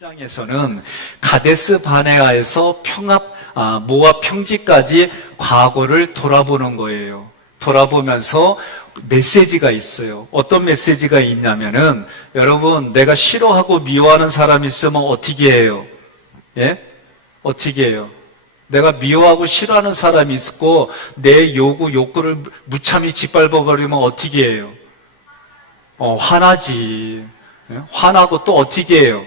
2장에서는 가데스 바네아에서 모압 평지까지 과거를 돌아보는 거예요. 돌아보면서 메시지가 있어요. 어떤 메시지가 있냐면은, 여러분, 내가 싫어하고 미워하는 사람이 있으면 어떻게 해요? 예? 어떻게 해요? 내가 미워하고 싫어하는 사람이 있고 내 욕구를 무참히 짓밟아버리면 어떻게 해요? 화나지. 예? 화나고 또 어떻게 해요?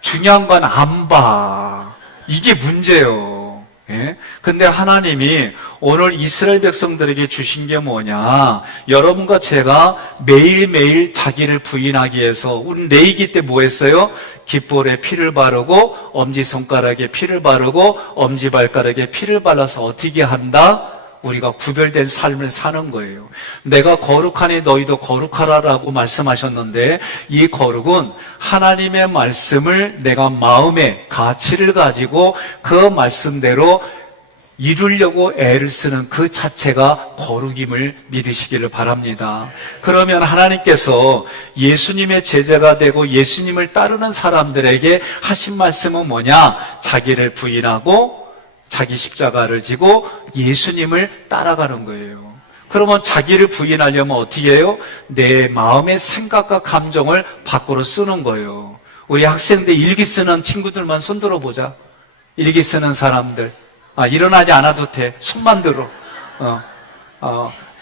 중요한 건 안 봐. 이게 문제예요. 예? 근데 하나님이 오늘 이스라엘 백성들에게 주신 게 뭐냐? 여러분과 제가 매일매일 자기를 부인하기 위해서, 우리 레위기 때 뭐 했어요? 깃볼에 피를 바르고 엄지손가락에 피를 바르고 엄지발가락에 피를 발라서 어떻게 한다? 우리가 구별된 삶을 사는 거예요. 내가 거룩하니 너희도 거룩하라라고 말씀하셨는데, 이 거룩은 하나님의 말씀을 내가 마음에 가치를 가지고 그 말씀대로 이루려고 애를 쓰는 그 자체가 거룩임을 믿으시기를 바랍니다. 그러면 하나님께서 예수님의 제자가 되고 예수님을 따르는 사람들에게 하신 말씀은 뭐냐? 자기를 부인하고 자기 십자가를 지고 예수님을 따라가는 거예요. 그러면 자기를 부인하려면 어떻게 해요? 내 마음의 생각과 감정을 밖으로 쓰는 거예요. 우리 학생들 일기 쓰는 친구들만 손 들어보자. 일기 쓰는 사람들. 일어나지 않아도 돼. 손만 들어.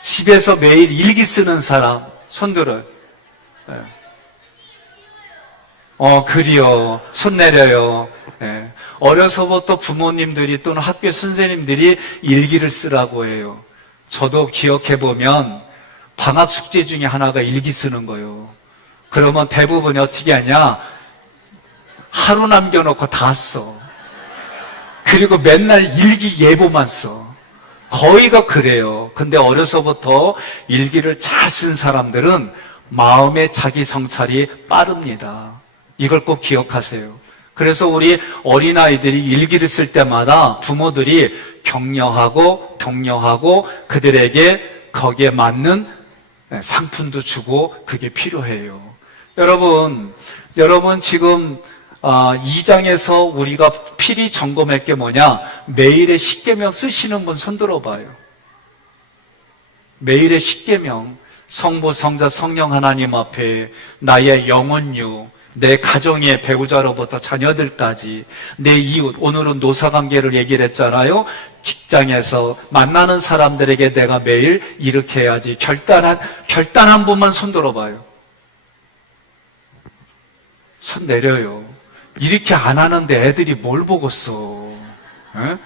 집에서 매일 일기 쓰는 사람 손 들어요. 그리요. 손 내려요. 네. 어려서부터 부모님들이 또는 학교 선생님들이 일기를 쓰라고 해요. 저도 기억해보면 방학 숙제 중에 하나가 일기 쓰는 거예요. 그러면 대부분이 어떻게 하냐? 하루 남겨놓고 다 써. 그리고 맨날 일기 예보만 써. 거의가 그래요. 근데 어려서부터 일기를 잘 쓴 사람들은 마음의 자기 성찰이 빠릅니다. 이걸 꼭 기억하세요. 그래서 우리 어린아이들이 일기를 쓸 때마다 부모들이 격려하고 독려하고 그들에게 거기에 맞는 상품도 주고 그게 필요해요. 여러분 지금 2장에서 우리가 필히 점검할 게 뭐냐? 매일의 십계명 쓰시는 분 손 들어봐요. 매일의 십계명, 성부, 성자, 성령 하나님 앞에 나의 영혼유, 내 가정의 배우자로부터 자녀들까지, 내 이웃, 오늘은 노사관계를 얘기를 했잖아요. 직장에서 만나는 사람들에게 내가 매일 이렇게 해야지. 결단한 분만 손 들어봐요. 손 내려요. 이렇게 안 하는데 애들이 뭘 보고 써? 에?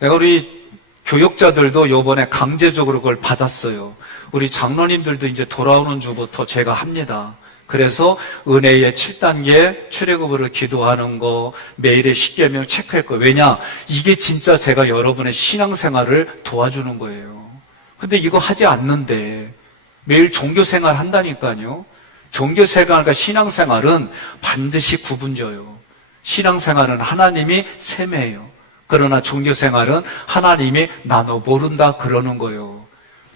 내가 우리 교육자들도 요번에 강제적으로 그걸 받았어요. 우리 장로님들도 이제 돌아오는 주부터 제가 합니다. 그래서 은혜의 7단계 출애굽을 기도하는 거, 매일의 십계명 체크할 거. 왜냐? 이게 진짜 제가 여러분의 신앙생활을 도와주는 거예요. 근데 이거 하지 않는데 매일 종교생활 한다니까요. 종교생활과 신앙생활은 반드시 구분져요. 신앙생활은 하나님이 셈해요. 그러나 종교생활은 하나님이 나너 모른다 그러는 거예요.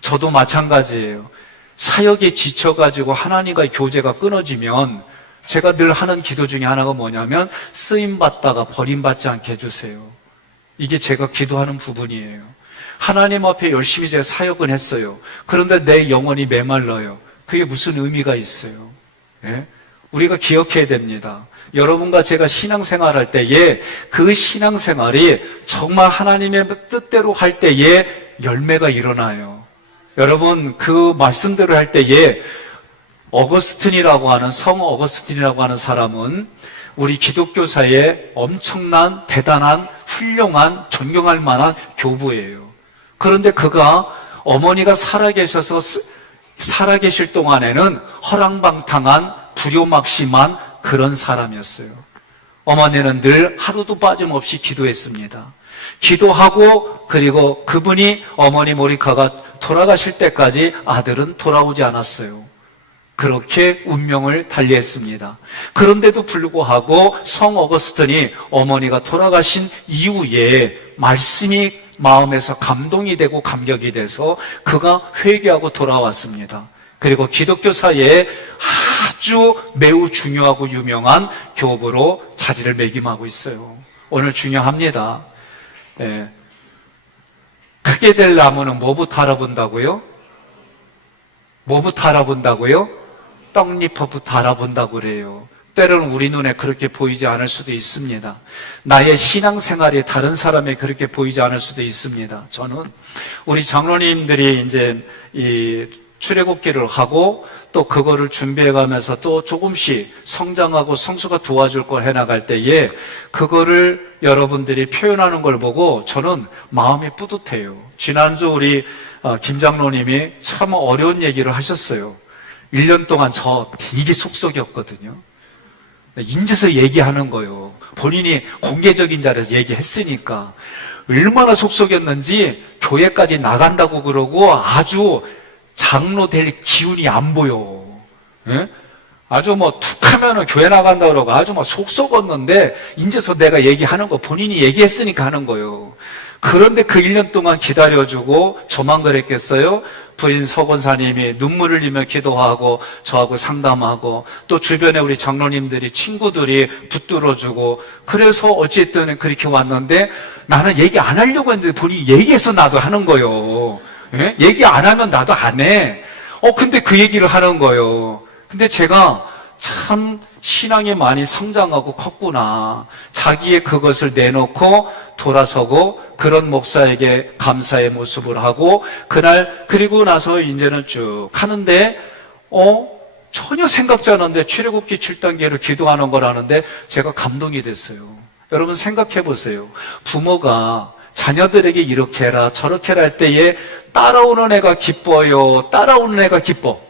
저도 마찬가지예요. 사역에 지쳐가지고 하나님과의 교제가 끊어지면 제가 늘 하는 기도 중에 하나가 뭐냐면 쓰임받다가 버림받지 않게 해주세요. 이게 제가 기도하는 부분이에요. 하나님 앞에 열심히 제가 사역은 했어요. 그런데 내 영혼이 메말라요. 그게 무슨 의미가 있어요? 예? 우리가 기억해야 됩니다. 여러분과 제가 신앙생활할 때에 그 신앙생활이 정말 하나님의 뜻대로 할 때에 열매가 일어나요. 여러분 그 말씀대로 할 때에 성 어거스틴이라고 하는 사람은 우리 기독교사의 엄청난 대단한 훌륭한 존경할 만한 교부예요. 그런데 그가 어머니가 살아계실 동안에는 허랑방탕한 불효막심한 그런 사람이었어요. 어머니는 늘 하루도 빠짐없이 기도했습니다. 기도하고 그리고 그분이 어머니 모리카가 돌아가실 때까지 아들은 돌아오지 않았어요. 그렇게 운명을 달리했습니다. 그런데도 불구하고 성 어거스틴이 어머니가 돌아가신 이후에 말씀이 마음에서 감동이 되고 감격이 돼서 그가 회개하고 돌아왔습니다. 그리고 기독교사에 아주 매우 중요하고 유명한 교부로 자리를 매김하고 있어요. 오늘 중요합니다. 예. 크게 될 나무는 뭐부터 알아본다고요? 뭐부터 알아본다고요? 떡잎부터 알아본다고 그래요. 때로는 우리 눈에 그렇게 보이지 않을 수도 있습니다. 나의 신앙생활이 다른 사람에 그렇게 보이지 않을 수도 있습니다. 저는 우리 장로님들이 이제 이 출애굽기를 하고 또 그거를 준비해가면서 또 조금씩 성장하고 성수가 도와줄 걸 해나갈 때에 그거를 여러분들이 표현하는 걸 보고 저는 마음이 뿌듯해요. 지난주 우리 김 장로님이 참 어려운 얘기를 하셨어요. 1년 동안 저 되게 속썩였거든요. 인제서 얘기하는 거예요. 본인이 공개적인 자리에서 얘기했으니까 얼마나 속썩였는지 교회까지 나간다고 그러고 아주 장로 될 기운이 안 보여. 예? 아주 뭐 툭 하면은 교회 나간다 그러고 아주 막 속 썩었는데 인제서 내가 얘기하는 거 본인이 얘기했으니까 하는 거예요. 그런데 그 1년 동안 기다려주고 저만 그랬겠어요? 부인 서 권사님이 눈물을 흘리며 기도하고 저하고 상담하고 또 주변에 우리 장로님들이 친구들이 붙들어주고 그래서 어쨌든 그렇게 왔는데 나는 얘기 안 하려고 했는데 본인이 얘기해서 나도 하는 거예요. 예? 얘기 안 하면 나도 안 해. 근데 그 얘기를 하는 거예요. 근데 제가 참 신앙이 많이 성장하고 컸구나. 자기의 그것을 내놓고 돌아서고 그런 목사에게 감사의 모습을 하고 그날 그리고 나서 이제는 쭉 하는데 전혀 생각지 않았는데 출애굽기 7단계를 기도하는 거라는데 제가 감동이 됐어요. 여러분 생각해 보세요. 부모가 자녀들에게 이렇게 해라 저렇게 해라 할 때에 따라오는 애가 기뻐요? 따라오는 애가 기뻐?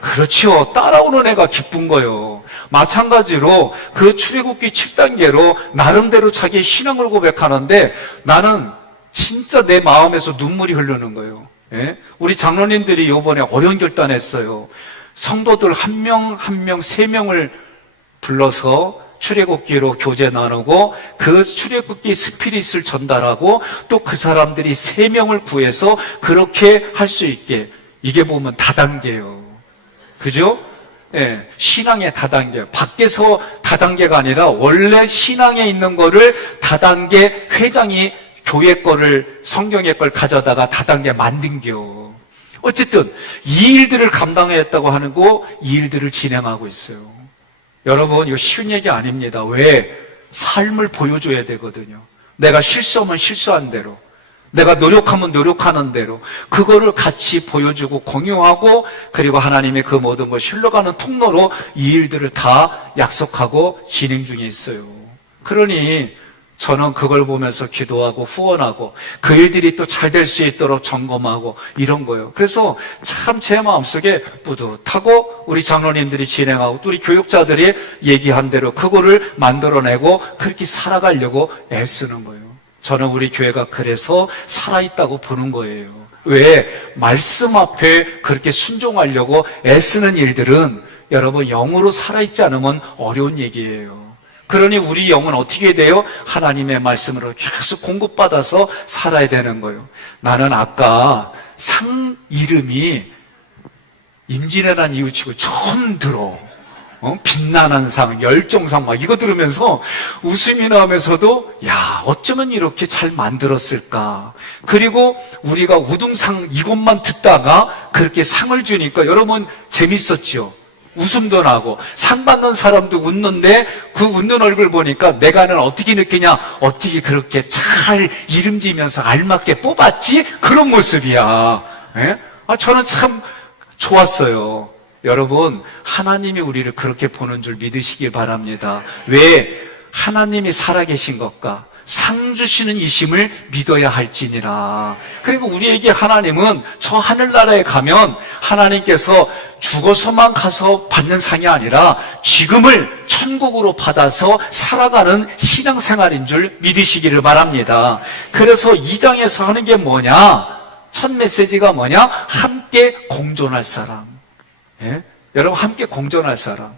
그렇죠. 따라오는 애가 기쁜 거예요. 마찬가지로 그 출애굽기 7단계로 나름대로 자기의 신앙을 고백하는데 나는 진짜 내 마음에서 눈물이 흐르는 거예요. 예? 우리 장로님들이 이번에 어려운 결단했어요. 성도들 한 명 한 명 3명을 불러서 출애굽기로 교제 나누고 그 출애굽기 스피릿을 전달하고 또 그 사람들이 3명을 구해서 그렇게 할 수 있게 이게 보면 다단계예요. 그죠? 예, 신앙의 다단계. 밖에서 다단계가 아니라 원래 신앙에 있는 거를 다단계 회장이 교회 거를 성경의 걸 가져다가 다단계 만든겨. 어쨌든 이 일들을 감당했다고 하는 거 이 일들을 진행하고 있어요. 여러분 이거 쉬운 얘기 아닙니다. 왜? 삶을 보여줘야 되거든요. 내가 실수하면 실수한 대로 내가 노력하면 노력하는 대로 그거를 같이 보여주고 공유하고 그리고 하나님의 그 모든 것을 흘러가는 통로로 이 일들을 다 약속하고 진행 중에 있어요. 그러니 저는 그걸 보면서 기도하고 후원하고 그 일들이 또 잘 될 수 있도록 점검하고 이런 거예요. 그래서 참 제 마음속에 뿌듯하고 우리 장로님들이 진행하고 또 우리 교육자들이 얘기한 대로 그거를 만들어내고 그렇게 살아가려고 애쓰는 거예요. 저는 우리 교회가 그래서 살아있다고 보는 거예요. 왜? 말씀 앞에 그렇게 순종하려고 애쓰는 일들은 여러분 영으로 살아있지 않으면 어려운 얘기예요. 그러니 우리 영은 어떻게 돼요? 하나님의 말씀으로 계속 공급받아서 살아야 되는 거예요. 나는 아까 상 이름이 임진왜란 이웃치고 처음 들어. 빛나는 상, 열정상 막 이거 들으면서 웃음이 나오면서도 야 어쩌면 이렇게 잘 만들었을까. 그리고 우리가 우등상 이것만 듣다가 그렇게 상을 주니까 여러분 재밌었죠. 웃음도 나고 상 받는 사람도 웃는데 그 웃는 얼굴 보니까 내가는 어떻게 느끼냐. 어떻게 그렇게 잘 이름지면서 알맞게 뽑았지? 그런 모습이야. 예? 저는 참 좋았어요. 여러분 하나님이 우리를 그렇게 보는 줄 믿으시길 바랍니다. 왜? 하나님이 살아계신 것과 상 주시는 이심을 믿어야 할지니라. 그리고 우리에게 하나님은 저 하늘나라에 가면 하나님께서 죽어서만 가서 받는 상이 아니라 지금을 천국으로 받아서 살아가는 신앙생활인 줄 믿으시기를 바랍니다. 그래서 2장에서 하는 게 뭐냐? 첫 메시지가 뭐냐? 함께 공존할 사람. 예? 여러분 함께 공존할 사람.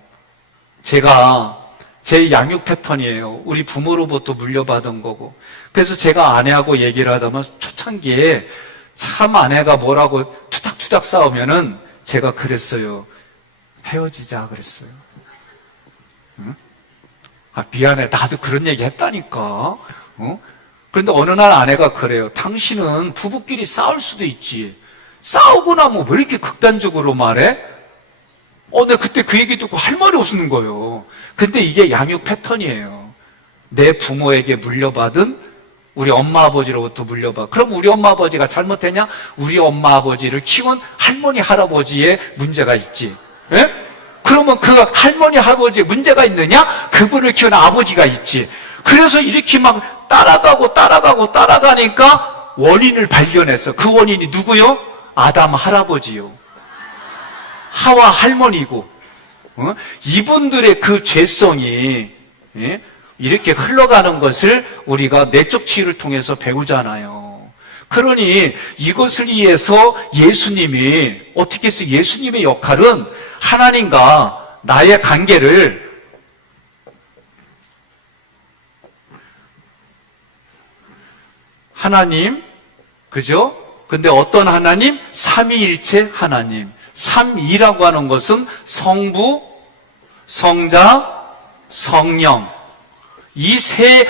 제가 제 양육 패턴이에요. 우리 부모로부터 물려받은 거고. 그래서 제가 아내하고 얘기를 하다면 초창기에 참 아내가 뭐라고 투닥투닥 싸우면은 제가 그랬어요. 헤어지자 그랬어요. 응? 아, 미안해. 나도 그런 얘기 했다니까. 어? 그런데 어느 날 아내가 그래요. 당신은 부부끼리 싸울 수도 있지. 싸우고 나면 왜 이렇게 극단적으로 말해? 내가 그때 그 얘기 듣고 할 말이 없는 거예요. 근데 이게 양육 패턴이에요. 내 부모에게 물려받은 우리 엄마 아버지로부터 물려받. 그럼 우리 엄마 아버지가 잘못했냐? 우리 엄마 아버지를 키운 할머니 할아버지의 문제가 있지. 예? 그러면 그 할머니 할아버지에 문제가 있느냐? 그분을 키운 아버지가 있지. 그래서 이렇게 막 따라가니까 원인을 발견했어. 그 원인이 누구요? 아담 할아버지요. 하와 할머니고. 이분들의 그 죄성이 이렇게 흘러가는 것을 우리가 내적 치유를 통해서 배우잖아요. 그러니 이것을 위해서 예수님이 어떻게 해서 예수님의 역할은 하나님과 나의 관계를 하나님, 그죠? 근데 어떤 하나님? 삼위일체 하나님. 삼위라고 하는 것은 성부, 성자, 성령. 이 세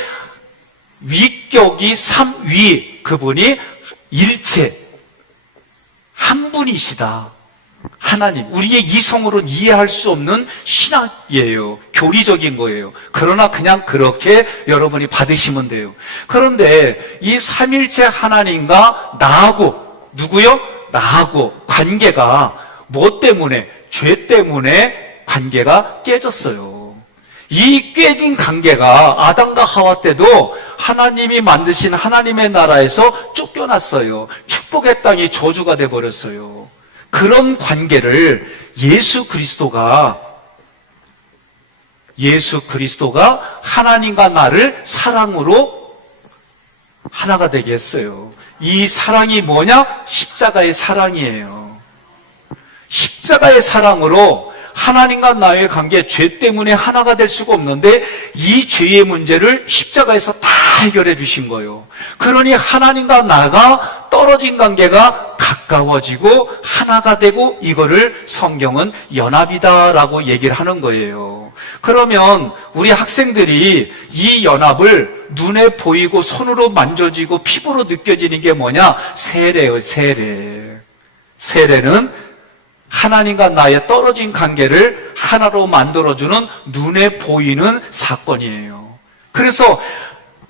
위격이 삼위, 그분이 일체, 한 분이시다. 하나님, 우리의 이성으로는 이해할 수 없는 신학이에요. 교리적인 거예요. 그러나 그냥 그렇게 여러분이 받으시면 돼요. 그런데 이 삼일체 하나님과 나하고, 누구요? 나하고 관계가 뭐 때문에? 죄 때문에 관계가 깨졌어요. 이 깨진 관계가 아담과 하와 때도 하나님이 만드신 하나님의 나라에서 쫓겨났어요. 축복의 땅이 저주가 돼버렸어요. 그런 관계를 예수 그리스도가 하나님과 나를 사랑으로 하나가 되게 했어요. 이 사랑이 뭐냐? 십자가의 사랑이에요. 십자가의 사랑으로 하나님과 나의 관계, 죄 때문에 하나가 될 수가 없는데 이 죄의 문제를 십자가에서 다 해결해 주신 거예요. 그러니 하나님과 나가 떨어진 관계가 가까워지고 하나가 되고, 이거를 성경은 연합이다라고 얘기를 하는 거예요. 그러면 우리 학생들이 이 연합을 눈에 보이고 손으로 만져지고 피부로 느껴지는 게 뭐냐? 세례예요, 세례. 세례는 하나님과 나의 떨어진 관계를 하나로 만들어주는 눈에 보이는 사건이에요. 그래서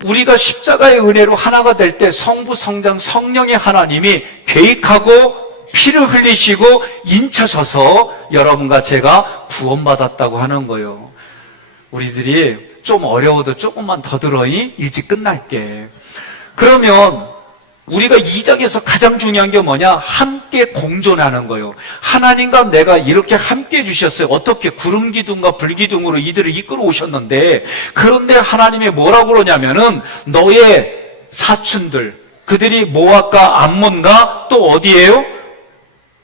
우리가 십자가의 은혜로 하나가 될 때 성부, 성장, 성령의 하나님이 계획하고 피를 흘리시고 인쳐져서 여러분과 제가 구원받았다고 하는 거예요. 우리들이 좀 어려워도 조금만 더 들어니 일찍 끝날게. 그러면 우리가 2장에서 가장 중요한 게 뭐냐? 함께 공존하는 거예요. 하나님과 내가 이렇게 함께 해주셨어요. 어떻게? 구름 기둥과 불 기둥으로 이들을 이끌어 오셨는데, 그런데 하나님이 뭐라고 그러냐면은 너의 사촌들, 그들이 모압과 암몬과 또 어디예요?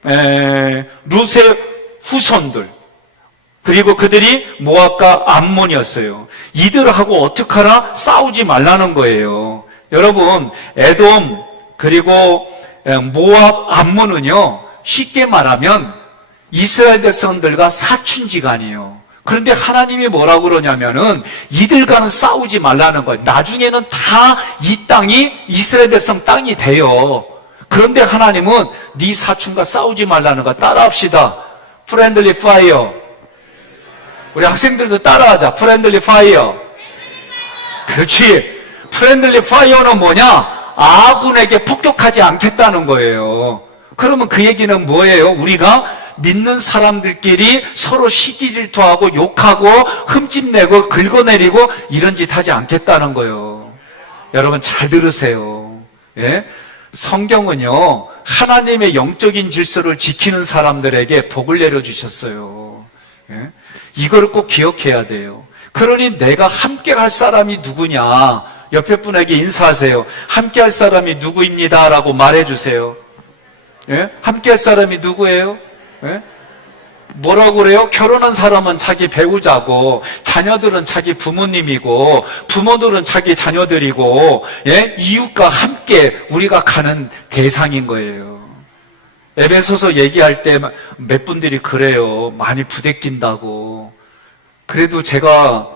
룻의 후손들, 그리고 그들이 모압과 암몬이었어요. 이들하고 어떡하라? 싸우지 말라는 거예요. 여러분, 에돔 그리고 모압, 암몬은요, 쉽게 말하면 이스라엘 백성들과 사춘지간이에요. 그런데 하나님이 뭐라고 그러냐면은 이들과는 싸우지 말라는 거예요. 나중에는 다 이 땅이 이스라엘 백성 땅이 돼요. 그런데 하나님은 네 사춘과 싸우지 말라는 거. 따라합시다. 프렌들리 파이어. 우리 학생들도 따라하자. 프렌들리 파이어. 그렇지. 프렌들리 파이어는 뭐냐? 아군에게 폭격하지 않겠다는 거예요. 그러면 그 얘기는 뭐예요? 우리가 믿는 사람들끼리 서로 시기 질투하고 욕하고 흠집내고 긁어내리고 이런 짓 하지 않겠다는 거예요. 여러분 잘 들으세요. 예? 성경은요, 하나님의 영적인 질서를 지키는 사람들에게 복을 내려주셨어요. 예? 이걸 꼭 기억해야 돼요. 그러니 내가 함께 할 사람이 누구냐? 옆에 분에게 인사하세요. 함께 할 사람이 누구입니다. 라고 말해주세요. 예? 함께 할 사람이 누구예요? 예? 뭐라고 그래요? 결혼한 사람은 자기 배우자고, 자녀들은 자기 부모님이고, 부모들은 자기 자녀들이고, 예? 이웃과 함께 우리가 가는 대상인 거예요. 에베소서 얘기할 때 몇 분들이 그래요. 많이 부대낀다고. 그래도 제가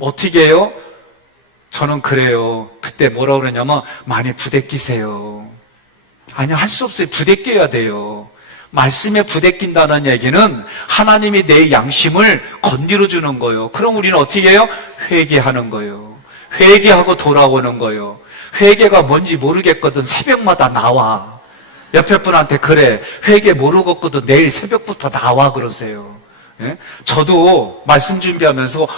어떻게 해요? 저는 그래요. 그때 뭐라고 그러냐면 많이 부대끼세요. 아니요, 할 수 없어요. 부대껴야 돼요. 말씀에 부대낀다는 얘기는 하나님이 내 양심을 건드려 주는 거예요. 그럼 우리는 어떻게 해요? 회개하는 거예요. 회개하고 돌아오는 거예요. 회개가 뭔지 모르겠거든 새벽마다 나와. 옆에 분한테 그래, 회개 모르겠거든 내일 새벽부터 나와 그러세요. 예? 저도 말씀 준비하면서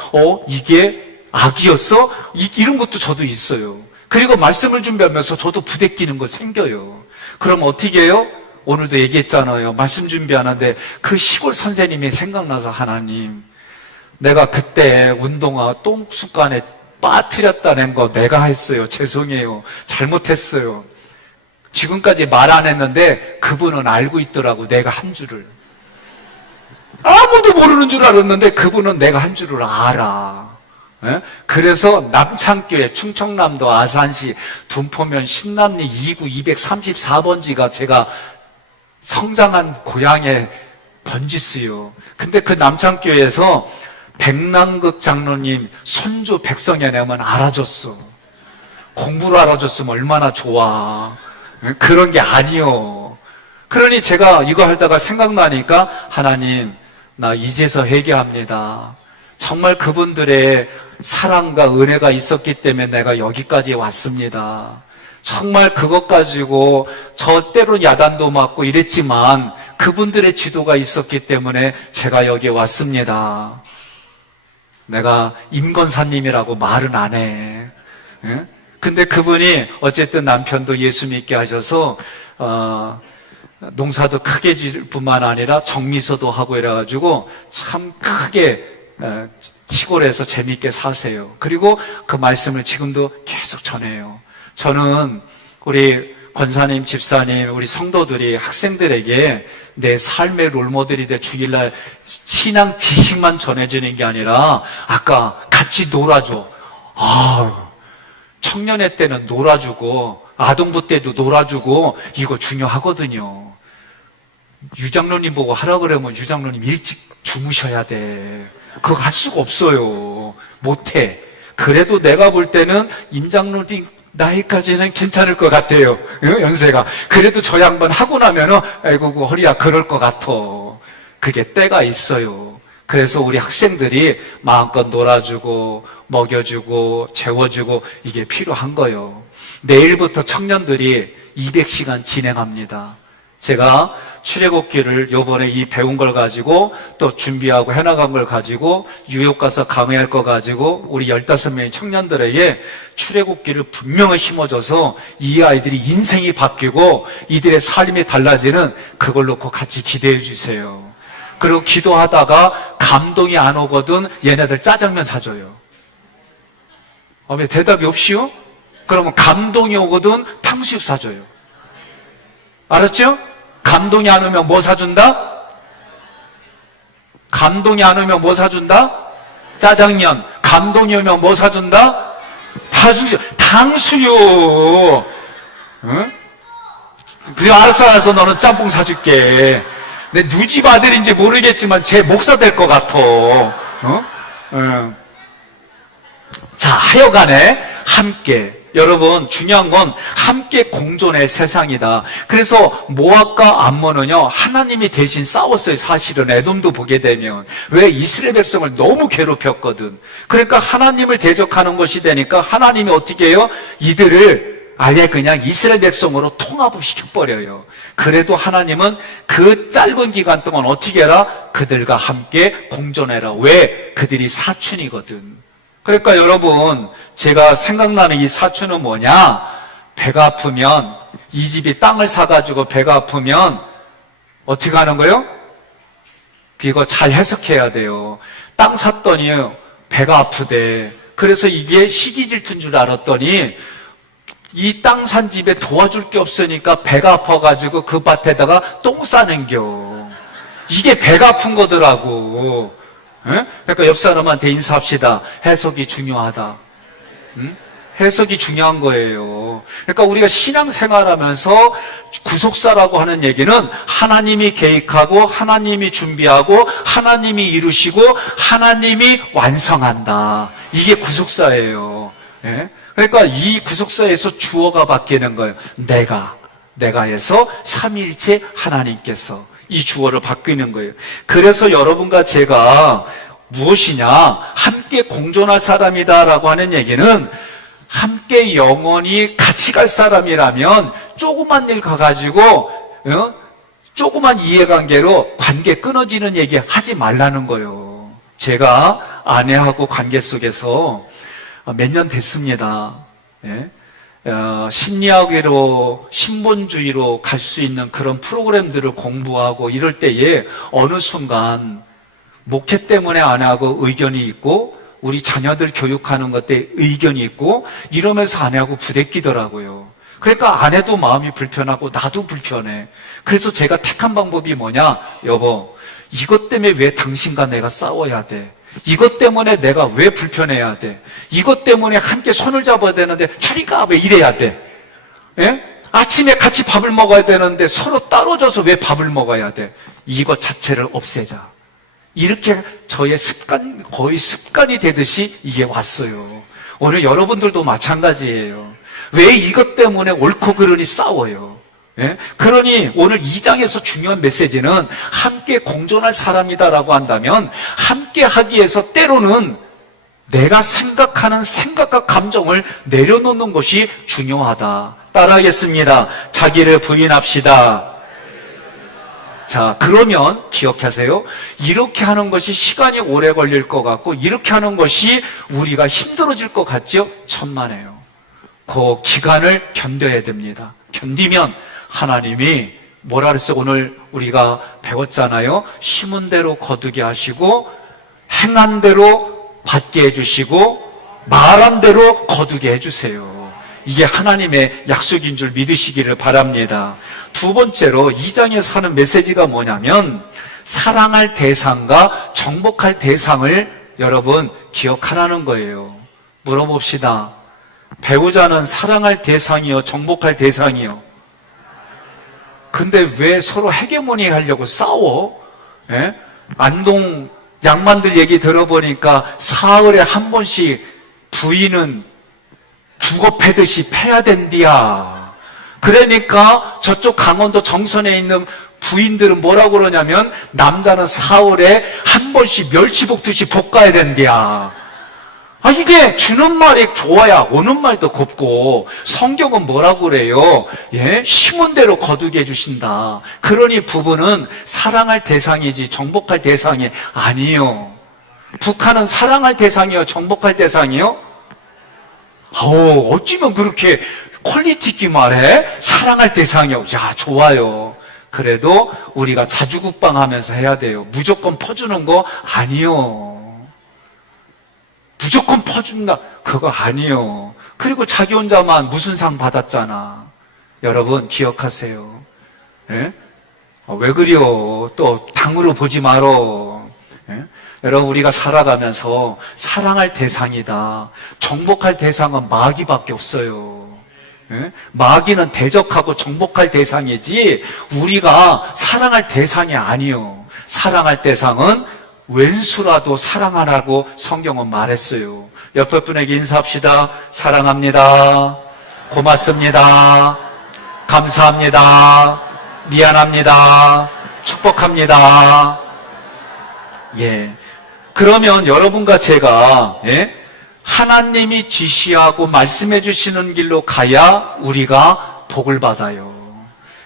이게 악이었어? 이런 것도 저도 있어요. 그리고 말씀을 준비하면서 저도 부대끼는 거 생겨요. 그럼 어떻게 해요? 오늘도 얘기했잖아요. 말씀 준비하는데 그 시골 선생님이 생각나서, 하나님, 내가 그때 운동화 똥숟간에 빠뜨렸다는 거 내가 했어요. 죄송해요. 잘못했어요. 지금까지 말 안 했는데 그분은 알고 있더라고, 내가 한 줄을. 아무도 모르는 줄 알았는데 그분은 내가 한 줄을 알아. 예? 그래서 남창교회, 충청남도 아산시 둔포면 신남리 2구 234번지가 제가 성장한 고향의 번지스요. 근데 그 남창교회에서 백남극 장로님 손주 백성현애면 알아줬어. 공부를 알아줬으면 얼마나 좋아. 그런 게 아니요. 그러니 제가 이거 하다가 생각나니까, 하나님, 나 이제서 회개합니다. 정말 그분들의 사랑과 은혜가 있었기 때문에 내가 여기까지 왔습니다. 정말 그것 가지고 저 때로 야단도 맞고 이랬지만 그분들의 지도가 있었기 때문에 제가 여기에 왔습니다. 내가 임건사님이라고 말은 안 해. 예? 근데 그분이 어쨌든 남편도 예수 믿게 하셔서 농사도 크게 지을 뿐만 아니라 정미서도 하고 이래가지고 참 크게 시골에서 재밌게 사세요. 그리고 그 말씀을 지금도 계속 전해요. 저는 우리 권사님, 집사님, 우리 성도들이 학생들에게 내 삶의 롤모델이 돼 주일날 신앙 지식만 전해주는 게 아니라, 아까 같이 놀아줘. 청년회 때는 놀아주고 아동부 때도 놀아주고 이거 중요하거든요. 유장로님 보고 하라 그러면 유장로님 일찍 주무셔야 돼. 그거 할 수가 없어요. 못해. 그래도 내가 볼 때는 임장로님 나이까지는 괜찮을 것 같아요. 연세가. 그래도 저 양반 하고 나면은 아이고 그 허리야 그럴 것 같아. 그게 때가 있어요. 그래서 우리 학생들이 마음껏 놀아주고 먹여주고 재워주고 이게 필요한 거예요. 내일부터 청년들이 200시간 진행합니다. 제가 출애굽기를 요번에 이 배운 걸 가지고 또 준비하고 해나간 걸 가지고 뉴욕 가서 강의할 거 가지고 우리 15명의 청년들에게 출애굽기를 분명히 심어줘서 이 아이들이 인생이 바뀌고 이들의 삶이 달라지는 그걸 놓고 같이 기대해 주세요. 그리고 기도하다가 감동이 안 오거든 얘네들 짜장면 사줘요. 왜 대답이 없이요? 그러면 감동이 오거든 탕수육 사줘요. 알았죠? 감동이 안 오면 뭐 사준다? 감동이 안 오면 뭐 사준다? 짜장면. 감동이 오면 뭐 사준다? 탕수육. 응? 그래, 알았어. 너는 짬뽕 사줄게. 내 누집 아들인지 모르겠지만 제 목사 될 것 같아. 자, 하여간에 함께. 여러분, 중요한 건 함께 공존의 세상이다. 그래서 모압과 암몬은요, 하나님이 대신 싸웠어요. 사실은 에돔도 보게 되면. 왜? 이스라엘 백성을 너무 괴롭혔거든. 그러니까 하나님을 대적하는 것이 되니까 하나님이 어떻게 해요? 이들을 아예 그냥 이스라엘 백성으로 통합을 시켜버려요. 그래도 하나님은 그 짧은 기간 동안 어떻게 해라? 그들과 함께 공존해라. 왜? 그들이 사춘이거든. 그러니까 여러분, 제가 생각나는 이 사춘은 뭐냐? 배가 아프면, 이 집이 땅을 사가지고 배가 아프면 어떻게 하는 거예요? 이거 잘 해석해야 돼요. 땅 샀더니 배가 아프대. 그래서 이게 시기 질투인 줄 알았더니 이 땅 산 집에 도와줄 게 없으니까 배가 아파가지고 그 밭에다가 똥 싸는겨. 이게 배가 아픈 거더라고. 예? 그러니까 옆 사람한테 인사합시다. 해석이 중요하다. 응? 해석이 중요한 거예요. 그러니까 우리가 신앙생활하면서 구속사라고 하는 얘기는 하나님이 계획하고 하나님이 준비하고 하나님이 이루시고 하나님이 완성한다. 이게 구속사예요. 예? 그러니까 이 구속사에서 주어가 바뀌는 거예요. 내가에서 삼위일체 하나님께서 이 주어를 바뀌는 거예요. 그래서 여러분과 제가 무엇이냐? 함께 공존할 사람이다라고 하는 얘기는 함께 영원히 같이 갈 사람이라면 조그만 일 가가지고 조그만 이해관계로 관계 끊어지는 얘기 하지 말라는 거예요. 제가 아내하고 관계 속에서 몇 년 됐습니다. 예? 심리학으로 신본주의로 갈 수 있는 그런 프로그램들을 공부하고 이럴 때에 어느 순간 목회 때문에 아내하고 의견이 있고 우리 자녀들 교육하는 것 때 의견이 있고 이러면서 아내하고 부대끼더라고요. 그러니까 아내도 마음이 불편하고 나도 불편해. 그래서 제가 택한 방법이 뭐냐? 여보, 이것 때문에 왜 당신과 내가 싸워야 돼? 이것 때문에 내가 왜 불편해야 돼? 이것 때문에 함께 손을 잡아야 되는데 저리가 왜 이래야 돼? 예? 아침에 같이 밥을 먹어야 되는데 서로 떨어져서 왜 밥을 먹어야 돼? 이것 자체를 없애자. 이렇게 저의 거의 습관이 되듯이 이게 왔어요. 오늘 여러분들도 마찬가지예요. 왜 이것 때문에 옳고 그르니 싸워요? 예? 그러니 오늘 2장에서 중요한 메시지는 함께 공존할 사람이다라고 한다면 함께 하기 위해서 때로는 내가 생각하는 생각과 감정을 내려놓는 것이 중요하다. 따라하겠습니다. 자기를 부인합시다. 자, 그러면 기억하세요. 이렇게 하는 것이 시간이 오래 걸릴 것 같고 이렇게 하는 것이 우리가 힘들어질 것 같죠? 천만에요. 그 기간을 견뎌야 됩니다. 견디면 하나님이 뭐라 그랬어요? 오늘 우리가 배웠잖아요. 심은 대로 거두게 하시고 행한 대로 받게 해주시고 말한 대로 거두게 해주세요. 이게 하나님의 약속인 줄 믿으시기를 바랍니다. 두 번째로 2장에서 하는 메시지가 뭐냐면 사랑할 대상과 정복할 대상을 여러분 기억하라는 거예요. 물어봅시다. 배우자는 사랑할 대상이요, 정복할 대상이요? 근데 왜 서로 헤게모니 하려고 싸워? 예? 안동 양반들 얘기 들어보니까 사흘에 한 번씩 부인은 죽어 패듯이 패야 된디야. 그러니까 저쪽 강원도 정선에 있는 부인들은 뭐라고 그러냐면 남자는 사흘에 한 번씩 멸치 볶듯이 볶아야 된디야. 아, 이게 주는 말이 좋아야 오는 말도 곱고 성경은 뭐라고 그래요? 예? 심은 대로 거두게 해주신다. 그러니 부부는 사랑할 대상이지 정복할 대상이 아니요. 북한은 사랑할 대상이요 정복할 대상이요? 어찌면 그렇게 퀄리티 있게 말해? 사랑할 대상이요. 야, 좋아요. 그래도 우리가 자주국방하면서 해야 돼요. 무조건 퍼주는 거 아니요. 무조건 퍼준다. 그거 아니요. 그리고 자기 혼자만 무슨 상 받았잖아. 여러분 기억하세요. 예? 왜 그래요? 또 당으로 보지 말어. 예? 여러분 우리가 살아가면서 사랑할 대상이다. 정복할 대상은 마귀밖에 없어요. 예? 마귀는 대적하고 정복할 대상이지 우리가 사랑할 대상이 아니요. 사랑할 대상은 왼수라도 사랑하라고 성경은 말했어요. 옆에 분에게 인사합시다. 사랑합니다. 고맙습니다. 감사합니다. 미안합니다. 축복합니다. 예. 그러면 여러분과 제가 하나님이 지시하고 말씀해 주시는 길로 가야 우리가 복을 받아요.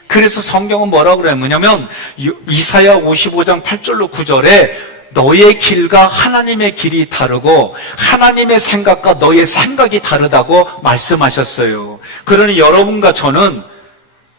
그래서 성경은 뭐라고 그러냐면 이사야 55장 8절로 9절에 너의 길과 하나님의 길이 다르고 하나님의 생각과 너의 생각이 다르다고 말씀하셨어요. 그러니 여러분과 저는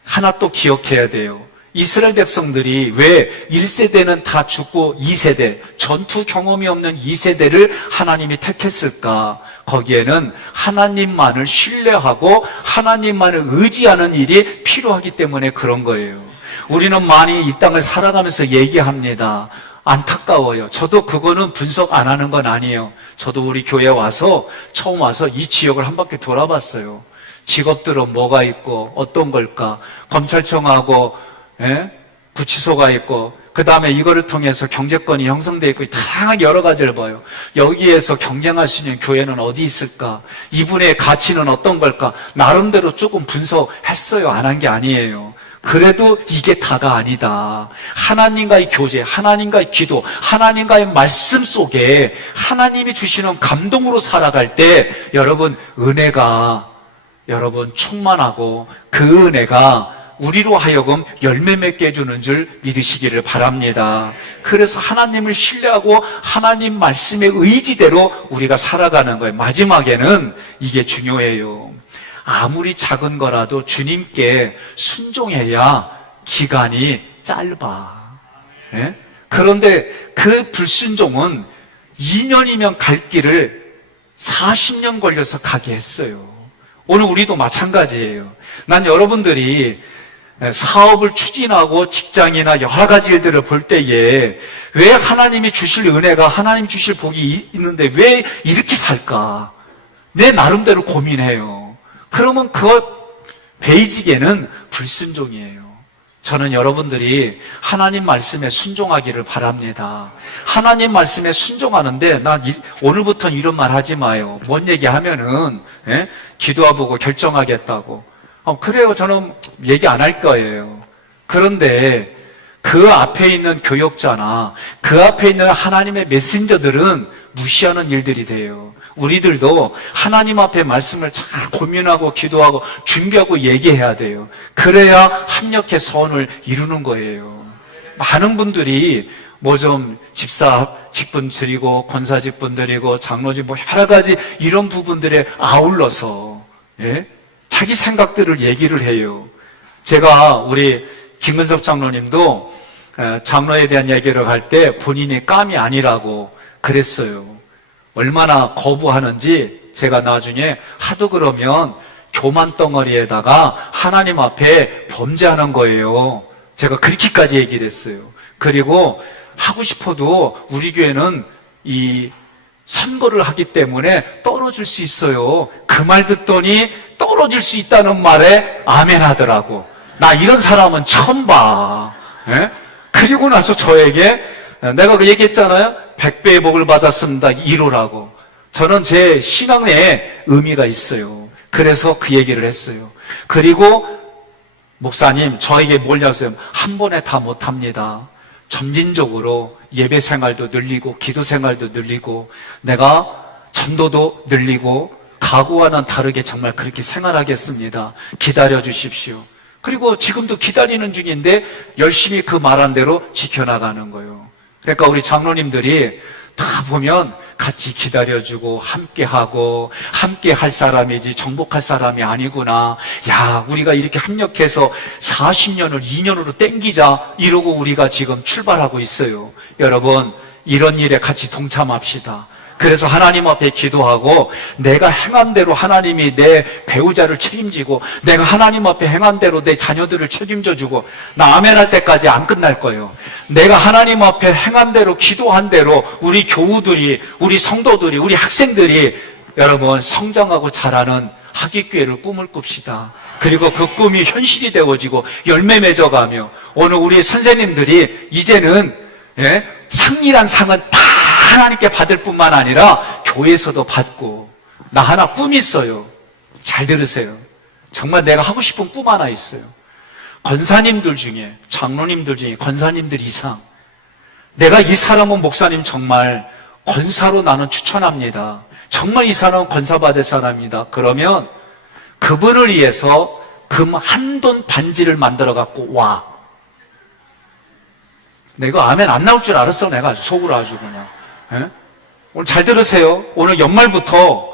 하나 또 기억해야 돼요. 이스라엘 백성들이 왜 1세대는 다 죽고 2세대, 전투 경험이 없는 2세대를 하나님이 택했을까? 거기에는 하나님만을 신뢰하고 하나님만을 의지하는 일이 필요하기 때문에 그런 거예요. 우리는 많이 이 땅을 살아가면서 얘기합니다. 안타까워요. 저도 그거는 분석 안 하는 건 아니에요. 저도 우리 교회 와서 처음 와서 이 지역을 한 바퀴 돌아봤어요. 직업들은 뭐가 있고 어떤 걸까? 검찰청하고 구치소가 있고 그 다음에 이거를 통해서 경제권이 형성되어 있고 다양하게 여러 가지를 봐요. 여기에서 경쟁할 수 있는 교회는 어디 있을까? 이분의 가치는 어떤 걸까? 나름대로 조금 분석했어요. 안 한 게 아니에요. 그래도 이게 다가 아니다. 하나님과의 교제, 하나님과의 기도, 하나님과의 말씀 속에 하나님이 주시는 감동으로 살아갈 때 여러분 은혜가 여러분 충만하고 그 은혜가 우리로 하여금 열매 맺게 해주는 줄 믿으시기를 바랍니다. 그래서 하나님을 신뢰하고 하나님 말씀의 의지대로 우리가 살아가는 거예요. 마지막에는 이게 중요해요. 아무리 작은 거라도 주님께 순종해야 기간이 짧아. 예? 그런데 그 불순종은 2년이면 갈 길을 40년 걸려서 가게 했어요. 오늘 우리도 마찬가지예요. 난 여러분들이 사업을 추진하고 직장이나 여러 가지 일들을 볼 때에 왜 하나님이 주실 은혜가 하나님 주실 복이 있는데 왜 이렇게 살까? 내 나름대로 고민해요. 그러면 그 베이직에는 불순종이에요. 저는 여러분들이 하나님 말씀에 순종하기를 바랍니다. 하나님 말씀에 순종하는데 오늘부터는 이런 말 하지 마요. 뭔 얘기하면은 기도해보고 결정하겠다고. 그래요. 저는 얘기 안 할 거예요. 그런데 그 앞에 있는 교역자나 그 앞에 있는 하나님의 메신저들은 무시하는 일들이 돼요. 우리들도 하나님 앞에 말씀을 잘 고민하고 기도하고 준비하고 얘기해야 돼요. 그래야 합력해 서원을 이루는 거예요. 많은 분들이 뭐 좀 집사 직분 드리고 권사직 분 드리고 장로직 뭐 여러 가지 이런 부분들에 아울러서 자기 생각들을 얘기를 해요. 제가 우리 김은석 장로님도 장로에 대한 얘기를 할 때 본인이 깜이 아니라고 그랬어요. 얼마나 거부하는지 제가 나중에 하도 그러면 교만 덩어리에다가 하나님 앞에 범죄하는 거예요. 제가 그렇게까지 얘기를 했어요. 그리고 하고 싶어도 우리 교회는 이 선거를 하기 때문에 떨어질 수 있어요. 그 말 듣더니 떨어질 수 있다는 말에 아멘 하더라고. 나 이런 사람은 처음 봐. 그리고 나서 저에게 내가 그 얘기했잖아요. 100배의 복을 받았습니다. 이루라고. 저는 제 신앙에 의미가 있어요. 그래서 그 얘기를 했어요. 그리고 목사님 저에게 뭘 하세요? 한 번에 다 못합니다. 점진적으로 예배 생활도 늘리고 기도 생활도 늘리고 내가 전도도 늘리고 각오와는 다르게 정말 그렇게 생활하겠습니다. 기다려 주십시오. 그리고 지금도 기다리는 중인데 열심히 그 말한 대로 지켜나가는 거예요. 그러니까 우리 장로님들이 다 보면 같이 기다려주고 함께하고 함께 할 사람이지 정복할 사람이 아니구나. 야, 우리가 이렇게 합력해서 40년을 2년으로 땡기자 이러고 우리가 지금 출발하고 있어요. 여러분 이런 일에 같이 동참합시다. 그래서 하나님 앞에 기도하고 내가 행한 대로 하나님이 내 배우자를 책임지고 내가 하나님 앞에 행한 대로 내 자녀들을 책임져 주고 나 아멘 할 때까지 안 끝날 거예요. 내가 하나님 앞에 행한 대로 기도한 대로 우리 교우들이 우리 성도들이 우리 학생들이 여러분 성장하고 자라는 학위교회를 꿈을 꿉시다. 그리고 그 꿈이 현실이 되어지고 열매 맺어가며 오늘 우리 선생님들이 이제는 상이란 상은 다 하나님께 받을 뿐만 아니라 교회에서도 받고 나 하나 꿈이 있어요. 잘 들으세요. 정말 내가 하고 싶은 꿈 하나 있어요. 권사님들 중에 장로님들 중에 권사님들 이상 내가 이 사람은 목사님 정말 권사로 나는 추천합니다. 정말 이 사람은 권사 받을 사람이다. 그러면 그분을 위해서 금 한 돈 반지를 만들어 갖고 와. 내가 아멘 안 나올 줄 알았어. 내가 속으로 아주 그냥. 오늘 잘 들으세요. 오늘 연말부터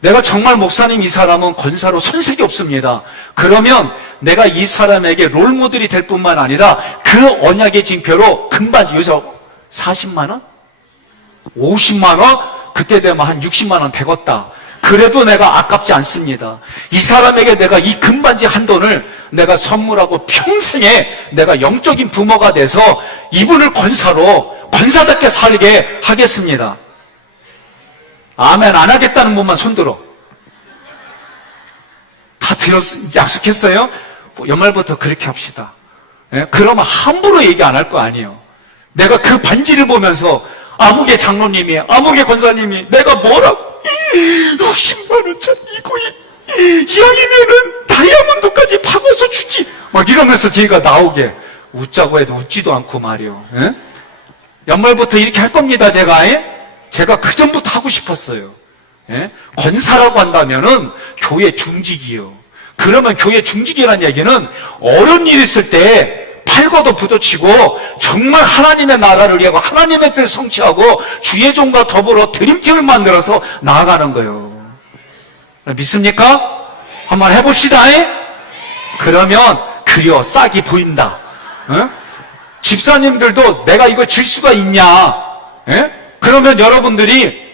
내가 정말 목사님 이 사람은 권사로 손색이 없습니다. 그러면 내가 이 사람에게 롤모델이 될 뿐만 아니라 그 언약의 징표로 금반지 여기서 40만 원? 50만 원? 그때 되면 한 60만 원 되겠다. 그래도 내가 아깝지 않습니다. 이 사람에게 내가 이 금반지 한 돈을 내가 선물하고 평생에 내가 영적인 부모가 돼서 이분을 권사답게 살게 하겠습니다. 아멘 안 하겠다는 분만 손들어. 다 약속했어요? 연말부터 그렇게 합시다. 예? 그러면 함부로 얘기 안 할 거 아니에요. 내가 그 반지를 보면서 아무개 장로님이, 아무개 권사님이 내가 뭐라고 60만 원짜리 이왕이면은 다이아몬드까지 박아서 주지 막 이러면서 뒤가 나오게 웃자고 해도 웃지도 않고 말이요. 예? 연말부터 이렇게 할 겁니다. 제가 그 전부터 하고 싶었어요. 예? 권사라고 한다면은 교회 중직이요. 그러면 교회 중직이라는 얘기는 어려운 일 있을 때 팔고도 부딪히고 정말 하나님의 나라를 위하고 하나님의 뜻을 성취하고 주의 종과 더불어 드림팀을 만들어서 나아가는 거예요. 믿습니까? 한번 해봅시다. 그러면 그려 싹이 보인다. 집사님들도 내가 이거 질 수가 있냐? 그러면 여러분들이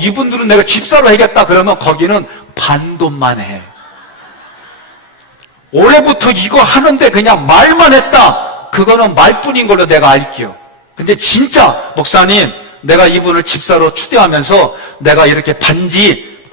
이분들은 내가 집사로 하겠다 그러면 거기는 반돈만 해. 올해부터 이거 하는데 그냥 말만 했다. 그거는 말뿐인 걸로 내가 알게요. 근데 진짜 목사님 내가 이분을 집사로 추대하면서 내가 이렇게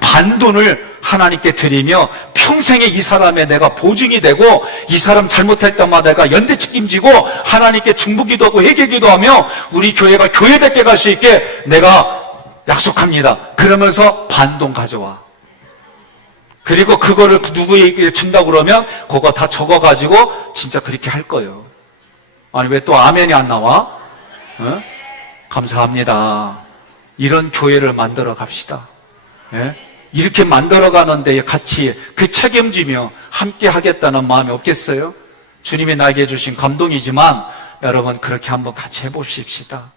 반돈을 하나님께 드리며 평생에 이 사람의 내가 보증이 되고 이 사람 잘못할 때마다 내가 연대 책임지고 하나님께 중보기도하고 회개기도하며 우리 교회가 교회답게 갈 수 있게 내가 약속합니다. 그러면서 반돈 가져와. 그리고 그거를 누구에게 준다고 그러면 그거 다 적어가지고 진짜 그렇게 할 거예요. 아니 왜 또 아멘이 안 나와? 감사합니다. 이런 교회를 만들어 갑시다. 이렇게 만들어 가는데 같이 그 책임지며 함께 하겠다는 마음이 없겠어요? 주님이 나에게 주신 감동이지만 여러분 그렇게 한번 같이 해보십시다.